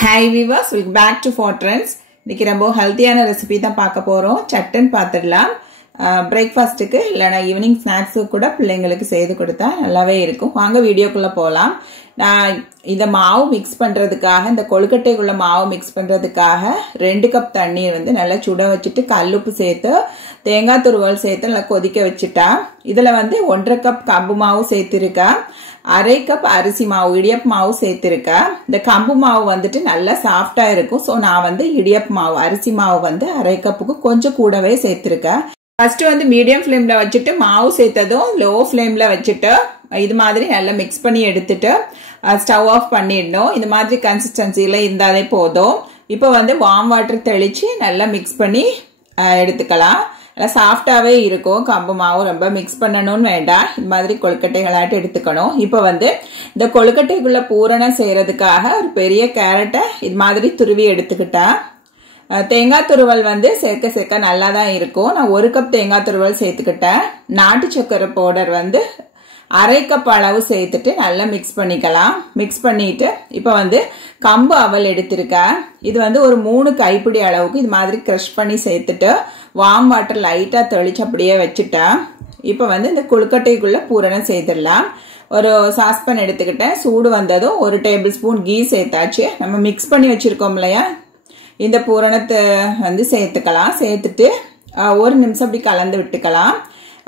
Hi viewers, welcome back to Fortress. இன்னைக்கு ரொம்ப ஹெல்தியான ரெசிபி தான் பார்க்க போறோம். சட்டன் பாத்துடலாம். பிரேக்ஃபாஸ்ட்க்கு இல்லனா ஈவினிங் ஸ்நாக்ஸ் கூட பிள்ளைங்களுக்கு செய்து கொடுத்தா நல்லாவே இருக்கும். வாங்க வீடியோக்குள்ள போலாம். நான் இந்த மாவு mix பண்றதுக்காக இந்த கொழுக்கட்டைக்குள்ள மாவு mix பண்றதுக்காக 2 கப் தண்ணீர் வந்து நல்லா சுட வச்சிட்டு கல்லுப்பு சேர்த்து தேங்காய் துருவல் சேர்த்து நல்லா கொதிக்க வச்சிட்டா. இதுல வந்து 1.5 கப் கம்பு மாவு சேர்த்திருக்கா. 1/2 கப் அரிசி மாவு இடியப் மாவு சேர்த்திருக்கா. இந்த கம்பு மாவு வந்துட்டு நல்லா சாஃப்ட்டா இருக்கும். சோ நான் வந்து இடியப் மாவு அரிசி மாவு வந்து 1/2 கப்புக்கு கொஞ்சம் கூடவே சேர்த்திருக்கேன். ஃபர்ஸ்ட் வந்து மீடியம் ஃப்ளேம்ல வச்சிட்டு மாவு சேர்த்ததும் லோ ஃப்ளேம்ல வச்சிட்டு இது மாதிரி நல்லா mix பண்ணி எடுத்துட்டு ஸ்டவ் ஆஃப் பண்ணிடணும். இந்த மாதிரி கன்சிஸ்டன்சில இருந்தாலே போதும். இப்போ வந்து வார்ம் வாட்டர் தெளிச்சு நல்லா mix பண்ணி எடுத்துக்கலாம். நல்லா சாஃப்டாவே இருக்கும். கம்பு மாவு ரொம்ப mix பண்ணணும்னு வேண்டாம். இந்த மாதிரி கொழுக்கட்டைகளாட்டு எடுத்துக்கணும். இப்போ வந்து இந்த கொழுக்கட்டைக்குள்ள பூரணம் செய்யறதுக்காக ஒரு பெரிய கேரட்டை இது மாதிரி துருவி எடுத்துக்கிட்டா. தேங்காய் துருவல் வந்து சேர்க்க நல்லா தான் இருக்கும். நான் 1 கப் தேங்காய் துருவல் சேர்த்துக்கிட்டேன். நாட்டு சக்கரை பவுடர் வந்து 1/2 கப் அளவு சேர்த்துட்டு நல்லா மிக்ஸ் பண்ணிக்கலாம். மிக்ஸ் பண்ணிட்டு இப்போ வந்து கம்பு அவல் எடுத்திருக்கேன். இது வந்து ஒரு 3 கைப்பிடி அளவுக்கு இது மாதிரி கிரஷ் பண்ணி சேர்த்துட்டு வார்ம் வாட்டர் லைட்டா தெளிச்சு அப்படியே வச்சுட்டேன். இப்போ வந்து இந்த கொழுக்கட்டைக்குள்ள பூரணம் செய்திடலாம். ஒரு சாஸ்பேன் எடுத்துக்கிட்டேன். சூடு வந்ததும் 1 டேபிள் ஸ்பூன் கீ சேர்த்தாச்சு. நம்ம மிக்ஸ் பண்ணி வச்சிருக்கோம் இல்லையா, இந்த பூரணத்தை வந்து சேர்த்துக்கலாம். சேர்த்துட்டு 1 நிமிஷம் அப்படி கலந்து விட்டுக்கலாம்.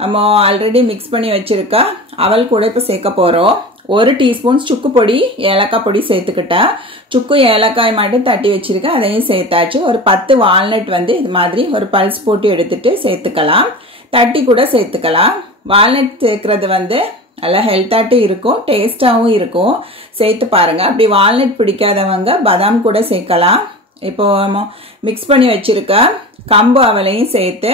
நம்ம ஆல்ரெடி மிக்ஸ் பண்ணி வச்சிருக்க அவல் கூட இப்போ சேர்க்க போறோம். 1 டீஸ்பூன் சுக்கு பொடி ஏலக்காய் பொடி சேர்த்துக்கிட்டேன். சுக்கு ஏலக்காய் மட்டும் தட்டி வச்சிருக்கேன், அதையும் சேர்த்தாச்சு. ஒரு 10 வால்நட் வந்து இது மாதிரி ஒரு பல்ஸ் போட்டு எடுத்துட்டு சேர்த்துக்கலாம். தட்டி கூட சேர்த்துக்கலாம். வால்நட் சேர்க்கறது வந்து நல்லா ஹெல்த்தாட்டு இருக்கும், டேஸ்டாவும் இருக்கும். சேர்த்து பாருங்க. அப்படி வால்நட் பிடிக்காதவங்க பாதாம் கூட சேர்க்கலாம். இப்போ மிக்ஸ் பண்ணி வச்சிருக்க கம்பு அவலையும் சேர்த்து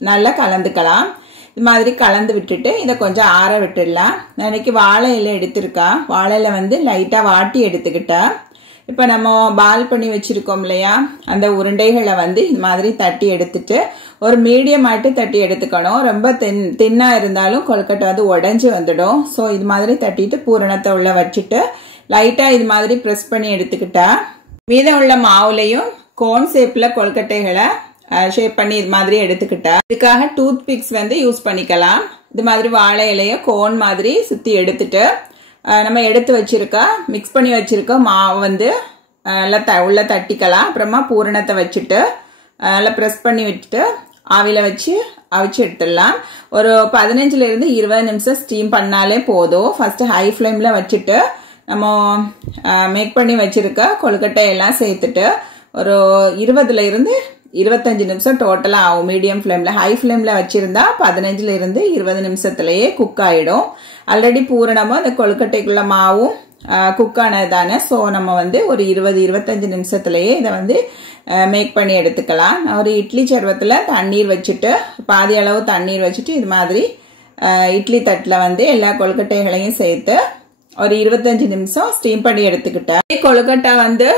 நல்லா கலந்துக்கலாம். இது மாதிரி கலந்து விட்டுட்டு இதை கொஞ்சம் ஆற விட்டுடலாம். இன்னைக்கு வாழை இலை எடுத்திருக்கா. வாழை இலை வந்து லைட்டா வாட்டி எடுத்துக்கிட்டா. இப்போ நம்ம பால் பண்ணி வச்சிருக்கோம் இல்லையா, அந்த உருண்டைகளை வந்து இது மாதிரி தட்டி எடுத்துட்டு ஒரு மீடியம் ஆட்டு தட்டி எடுத்துக்கணும். ரொம்ப தின்னா இருந்தாலும் கொழுக்கட்டை வந்து உடைஞ்சு வந்துடும். ஸோ இது மாதிரி தட்டிட்டு பூரணத்தை உள்ள வச்சுட்டு லைட்டா இது மாதிரி ப்ரெஸ் பண்ணி எடுத்துக்கிட்டா. மீதம் உள்ள மாவுலையும் கோன் ஷேப்ல கொழுக்கட்டைகளை ஷேப் பண்ணி இது மாதிரி எடுத்துக்கிட்டா. இதுக்காக டூத் பிக்ஸ் வந்து யூஸ் பண்ணிக்கலாம். இது மாதிரி வாழை இலைய கோன் மாதிரி சுத்தி எடுத்துட்டு நம்ம எடுத்து வச்சிருக்க மிக்ஸ் பண்ணி வச்சிருக்க மாவு வந்து நல்லா உள்ள தட்டிக்கலாம். அப்புறமா பூரணத்தை வச்சுட்டு நல்லா ப்ரெஸ் பண்ணி விட்டுட்டு ஆவில வச்சு அவிச்சு எடுத்துடலாம். ஒரு 15 இருந்து 20 நிமிஷம் ஸ்டீம் பண்ணாலே போதும். ஃபர்ஸ்ட் ஹை ஃப்ளேம்ல வச்சுட்டு நம்ம மேக் பண்ணி வச்சிருக்க கொழுக்கட்டை எல்லாம் சேர்த்துட்டு ஒரு 20 இருந்து 25 நிமிஷம் டோட்டலா ஆகும். மீடியம் ஃப்ளேம்ல. ஹை ஃப்ளேம்ல வச்சிருந்தா 15 இருந்து 20 நிமிஷத்துலயே குக் ஆயிடும். ஆல்ரெடி பூரணமும் அந்த கொழுக்கட்டைக்குள்ள மாவும் குக் ஆனது தானே. ஸோ நம்ம வந்து ஒரு 20-25 நிமிஷத்துலயே இதை வந்து மேக் பண்ணி எடுத்துக்கலாம். ஒரு இட்லி சர்வத்துல தண்ணீர் வச்சுட்டு பாதி அளவு தண்ணீர் வச்சுட்டு இது மாதிரி இட்லி தட்டுல வந்து எல்லா கொழுக்கட்டைகளையும் சேர்த்து ஒரு 25 நிமிஷம் ஸ்டீம் பண்ணி எடுத்துக்கிட்டேன். கொழுக்கட்டை வந்து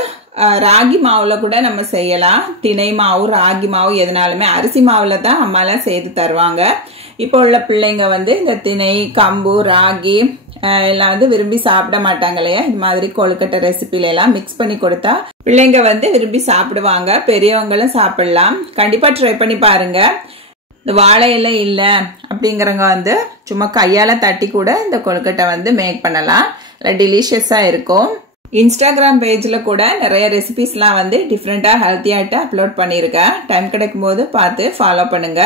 ராகி மாவுல கூட நம்ம செய்யலாம். திணை மாவு ராகி மாவு எதனாலுமே. அரிசி மாவுல தான் அம்மாலாம் செய்து தருவாங்க. இப்போ உள்ள பிள்ளைங்க வந்து இந்த திணை கம்பு ராகி எல்லாம் வந்து விரும்பி சாப்பிட மாட்டாங்க இல்லையா. இது மாதிரி கொழுக்கட்டை ரெசிபில எல்லாம் மிக்ஸ் பண்ணி கொடுத்தா பிள்ளைங்க வந்து விரும்பி சாப்பிடுவாங்க. பெரியவங்களும் சாப்பிடலாம். கண்டிப்பா ட்ரை பண்ணி பாருங்க. இந்த வாழை இலை இல்ல அப்படிங்கிறவங்க வந்து சும்மா கையால தட்டி கூட இந்த கொழுக்கட்டை வந்து மேக் பண்ணலாம். டெலிஷியஸா இருக்கும். இன்ஸ்டாகிராம் பேஜ்ல கூட நிறைய ரெசிபிஸ்லாம் வந்து டிஃப்ரெண்டா ஹெல்த்தியாட்டு அப்லோட் பண்ணிருக்கேன். டைம் கிடைக்கும் போது பார்த்து ஃபாலோ பண்ணுங்க.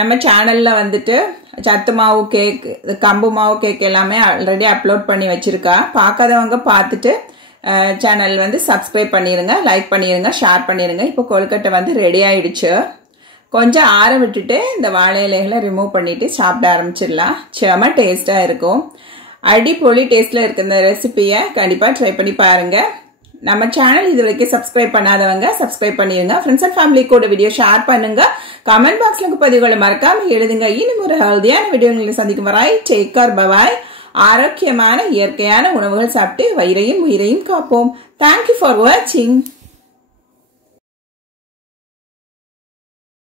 நம்ம சேனல்ல வந்துட்டு சத்து மாவு கேக் கம்பு மாவு கேக் எல்லாமே ஆல்ரெடி அப்லோட் பண்ணி வச்சிருக்கா. பார்க்காதவங்க பார்த்துட்டு சேனல் வந்து சப்ஸ்கிரைப் பண்ணிருங்க, லைக் பண்ணிருங்க, ஷேர் பண்ணிருங்க. இப்போ கொழுக்கட்டை வந்து ரெடி ஆயிடுச்சு. கொஞ்சம் ஆற விட்டுட்டு இந்த வாழை இலைகளை ரிமூவ் பண்ணிட்டு சாப்பிட ஆரம்பிச்சிடலாம். செம டேஸ்டா இருக்கும். அடிப்பொலி டேஸ்ட்ல இருக்க இந்த ரெசிபியை கண்டிப்பா ட்ரை பண்ணி பாருங்க. நம்ம சேனல் இது வரைக்கும் சப்ஸ்கிரைப் பண்ணாதவங்க சப்ஸ்கிரைப் பண்ணிருங்க. ஃப்ரெண்ட்ஸ் அண்ட் ஃபேமிலி கூட வீடியோ ஷேர் பண்ணுங்க. கமெண்ட் பாக்ஸ்ல பதிவுகளை மறக்காம எழுதுங்க. இன்னும் ஒரு ஹெல்தியான வீடியோங்களை சந்திக்கும் வரை டேக் கேர், பை பை. ஆரோக்கியமான இயற்கையான உணவுகள் சாப்பிட்டு வயிறையும் உயிரையும் காப்போம். தேங்க்யூ ஃபார் வாட்சிங்.